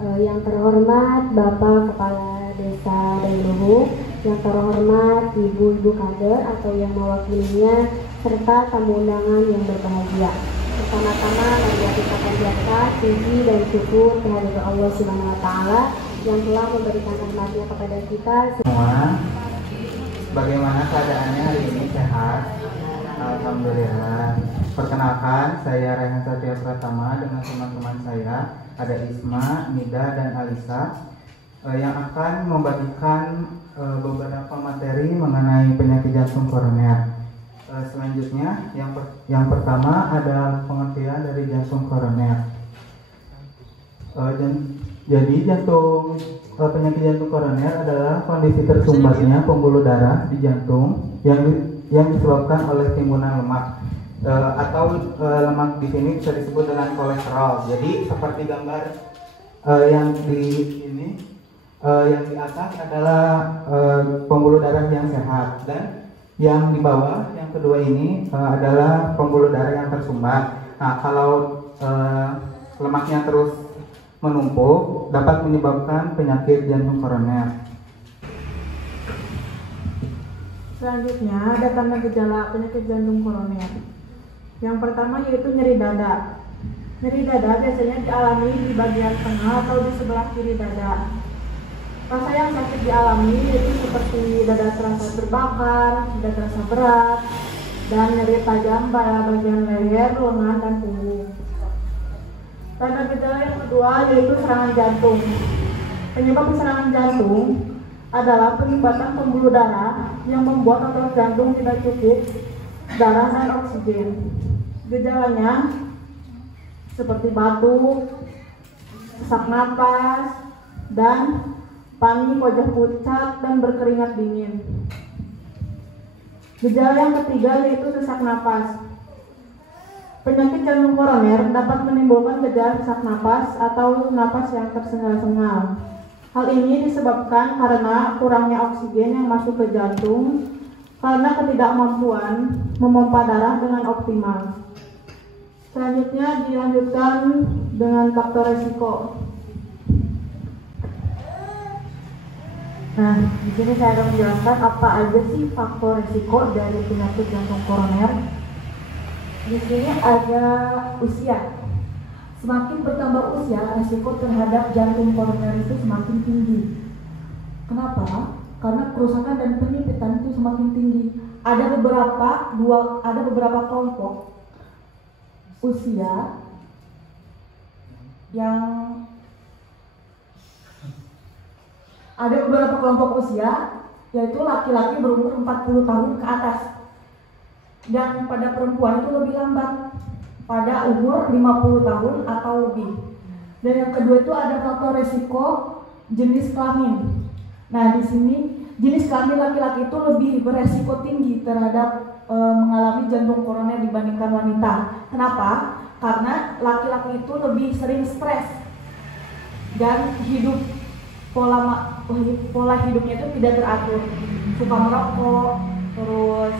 Yang terhormat Bapak Kepala Desa Dayluhung, yang terhormat Ibu-Ibu Kader atau yang mewakilinya, serta tamu undangan yang berbahagia. Pertama-tama marilah kita panjatkan puji dan syukur kehadirat Allah Subhanahu wa taala yang telah memberikan rahmat-Nya kepada kita semua. Bagaimana keadaannya hari ini? Sehat? Alhamdulillah. Perkenalkan, saya Rehan Satya Pratama dengan teman-teman saya, ada Isma, Nida, dan Alisa, yang akan membagikan beberapa materi mengenai penyakit jantung koroner. Selanjutnya, yang pertama ada pengertian dari jantung koroner. Jadi penyakit jantung koroner adalah kondisi tersumbatnya pembuluh darah di jantung yang disebabkan oleh timbunan lemak. Atau lemak di sini bisa disebut dengan kolesterol. Jadi seperti gambar yang di sini, yang di atas adalah pembuluh darah yang sehat, dan yang di bawah yang kedua ini adalah pembuluh darah yang tersumbat. Nah, kalau lemaknya terus menumpuk dapat menyebabkan penyakit jantung koroner. Selanjutnya ada tanda gejala penyakit jantung koroner. Yang pertama yaitu nyeri dada. Nyeri dada biasanya dialami di bagian tengah atau di sebelah kiri dada. Rasa yang sakit dialami yaitu seperti dada terasa terbakar, dada terasa berat, dan nyeri tajam pada bagian leher, lengan, dan punggung. Tanda gejala yang kedua yaitu serangan jantung. Penyebab serangan jantung adalah penyumbatan pembuluh darah yang membuat otot jantung tidak cukup darah dan oksigen. Gejalanya seperti batuk, sesak napas, dan panik, wajah pucat, dan berkeringat dingin. Gejala yang ketiga yaitu sesak napas. Penyakit jantung koroner dapat menimbulkan gejala sesak napas atau napas yang tersengal-sengal. Hal ini disebabkan karena kurangnya oksigen yang masuk ke jantung karena ketidakmampuan memompa darah dengan optimal. Selanjutnya dilanjutkan dengan faktor resiko. Nah, di sini saya akan menjelaskan apa aja sih faktor resiko dari penyakit jantung koroner. Di sini ada usia. Semakin bertambah usia, resiko terhadap jantung koroner itu semakin tinggi. Kenapa? Karena kerusakan dan penyempitan itu semakin tinggi. Ada beberapa kelompok usia yang yaitu laki-laki berumur 40 tahun ke atas, dan pada perempuan itu lebih lambat pada umur 50 tahun atau lebih. Dan yang kedua itu ada faktor resiko jenis kelamin. Nah, di sini jenis kelamin laki-laki itu lebih beresiko tinggi terhadap mengalami jantung koroner dibandingkan wanita. Kenapa? Karena laki-laki itu lebih sering stres dan pola hidupnya itu tidak teratur, suka merokok, terus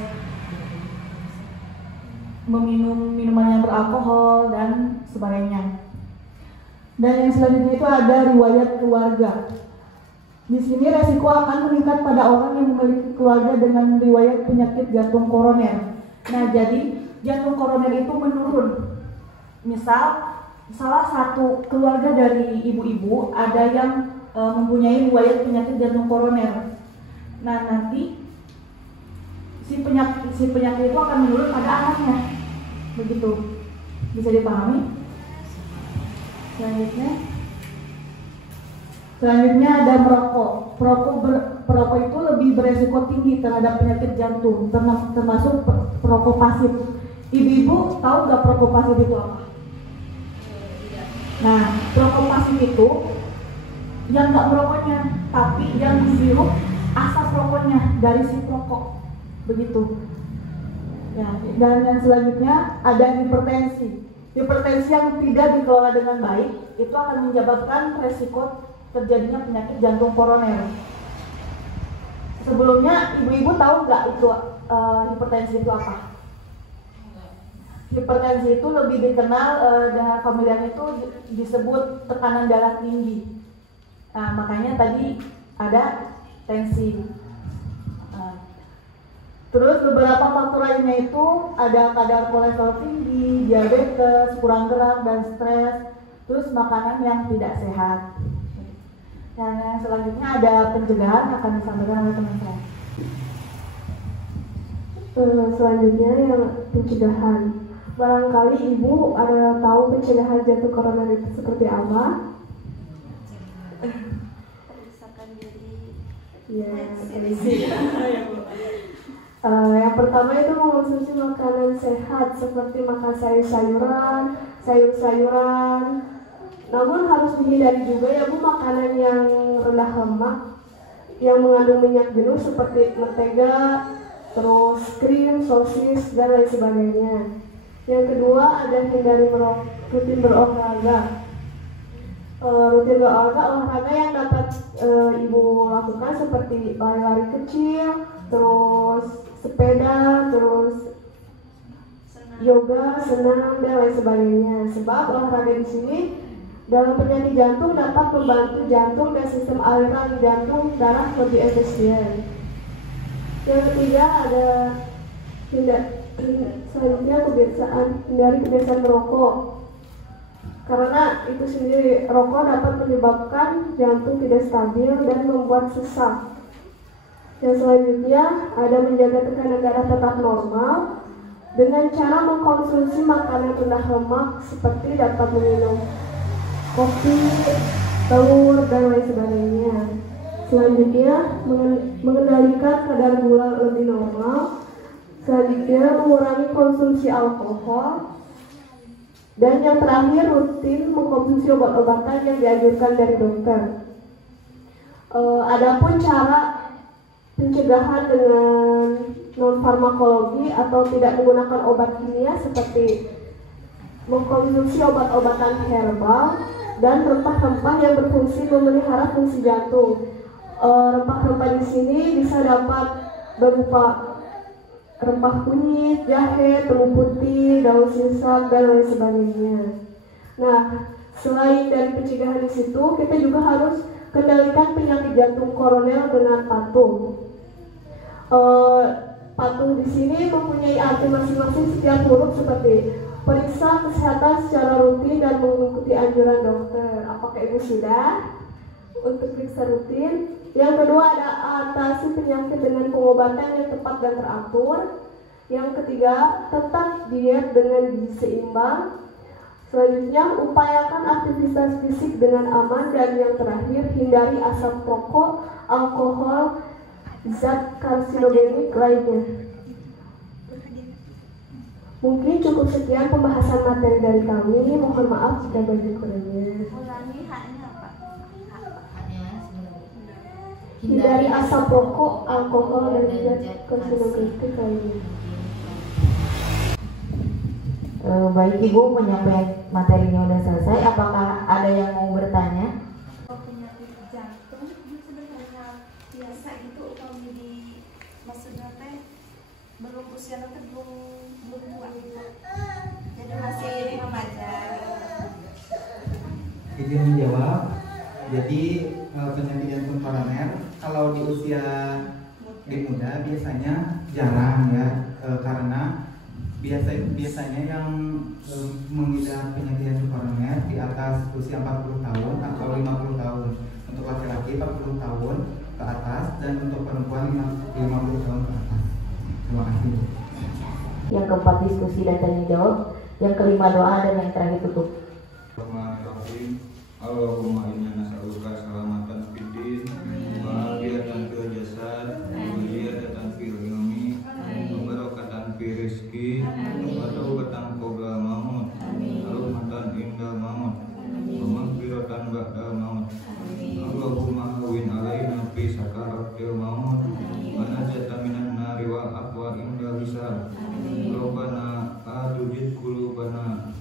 meminum minuman yang beralkohol dan sebagainya. Dan yang selanjutnya itu ada riwayat keluarga. Di sini resiko akan meningkat pada orang yang memiliki keluarga dengan riwayat penyakit jantung koroner. Nah, jadi jantung koroner itu menurun. Misal, salah satu keluarga dari ibu-ibu ada yang mempunyai riwayat penyakit jantung koroner. Nah, nanti si penyakit itu akan menurun pada anaknya. Begitu. Bisa dipahami? Selanjutnya ada merokok. Perokok itu lebih beresiko tinggi terhadap penyakit jantung, termasuk perokok pasif. Ibu-ibu tahu nggak perokok pasif itu apa? Nah, perokok pasif itu yang nggak merokoknya, tapi yang menghirup asap rokoknya dari si perokok. Begitu. Ya, dan yang selanjutnya ada hipertensi. Hipertensi yang tidak dikelola dengan baik itu akan menyebabkan resiko terjadinya penyakit jantung koroner. Sebelumnya ibu-ibu tahu nggak itu hipertensi itu apa? Hipertensi itu lebih dikenal dengan familiarnya itu disebut tekanan darah tinggi. Nah, makanya tadi ada tensi. Terus beberapa faktor lainnya itu ada kadar kolesterol tinggi, diabetes, kurang gerak dan stres, terus makanan yang tidak sehat. Dan yang selanjutnya ada pencegahan akan disampaikan oleh teman saya. Selanjutnya yang pencegahan. Barangkali ibu ada tahu pencegahan jantung koroner itu seperti apa? Periksakan diri. Ya, yang pertama itu mengonsumsi makanan sehat seperti makan sayur-sayuran, namun harus dihindari juga ya Bu makanan yang rendah lemak, yang mengandung minyak jenuh seperti mentega, terus krim, sosis dan lain sebagainya. Yang kedua ada hindari rutin berolahraga. Rutin olahraga yang dapat ibu lakukan seperti lari-lari kecil, terus sepeda, terus yoga, senam dan lain sebagainya. Sebab olahraga di sini dalam penyakit jantung dapat membantu jantung dan sistem aliran jantung darah lebih efisien. Yang ketiga ada selanjutnya hindari kebiasaan merokok. Karena itu sendiri rokok dapat menyebabkan jantung tidak stabil dan membuat sesak. Yang selanjutnya ada menjaga tekanan darah tetap normal dengan cara mengkonsumsi makanan rendah lemak seperti dapat meminum kopi, telur dan lain sebagainya. Selanjutnya mengendalikan kadar gula lebih normal. Selanjutnya mengurangi konsumsi alkohol. Dan yang terakhir rutin mengkonsumsi obat-obatan yang dianjurkan dari dokter. Adapun cara pencegahan dengan non-farmakologi atau tidak menggunakan obat kimia seperti mengkonsumsi obat-obatan herbal dan rempah-rempah yang berfungsi memelihara fungsi jantung. Rempah-rempah di sini bisa dapat berupa rempah kunyit, jahe, telur putih, daun sirsak dan lain sebagainya. Nah, selain dari pencegahan di situ, kita juga harus kendalikan penyakit jantung koroner dengan patuh. Patuh di sini mempunyai arti masing-masing setiap huruf seperti periksa kesehatan secara rutin dan mengikuti anjuran dokter. Apakah ibu sudah untuk periksa rutin? Yang kedua ada atasi penyakit dengan pengobatan yang tepat dan teratur. Yang ketiga tetap diet dengan gizi seimbang. Selanjutnya upayakan aktivitas fisik dengan aman dan yang terakhir hindari asap rokok, alkohol, zat karsinogenik lainnya. Mungkin cukup sekian pembahasan materi dari kami. Mohon maaf jika banyak kurangnya. Ulangi haknya apa? Hindari asap rokok, alkohol, dan zat karsinogenik lainnya. Baik Ibu, penyampaian materinya sudah selesai. Apakah ada yang mau bertanya? Penyakit jantung sebenarnya biasa itu kalau di maksudnya teh belum usia nanti belum tua, jadi masih remaja. Izin menjawab. Jadi penyakit jantung koroner kalau di usia muda biasanya jarang ya, karena biasanya yang mengidap penyakit jantung koroner di atas usia 40 tahun atau 50 tahun. Untuk laki-laki 40 tahun ke atas dan untuk perempuan 50 tahun ke atas. Terima kasih. Yang keempat diskusi dan tanya jawab. Yang kelima doa dan yang terakhir tutup. Allahumma inna nas'aluka salamatan fid din wa afiyatan fil jasad wa ziyadatan fil ilmi wa barakatan fil rizqi wa taubatan qabla maut rahmatan indal maut wa maghfiratan ba'da maut. Allahumma hawwin alaina fi sakaratil maut wa najatan minan nari wal aqwa indal hisab. Rabbana atujid qulubana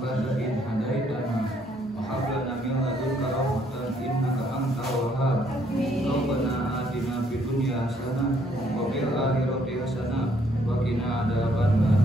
ba'da id hadaitana Hablana min ladunka rahmatan innaka antal wahhab. Rabbana atina fid dunya hasanah wa fil akhirati hasanah wa qina adzabannar.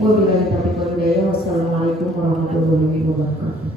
Wabillahi taufiq wal hidayah. Wassalamualaikum warahmatullahi wabarakatuh.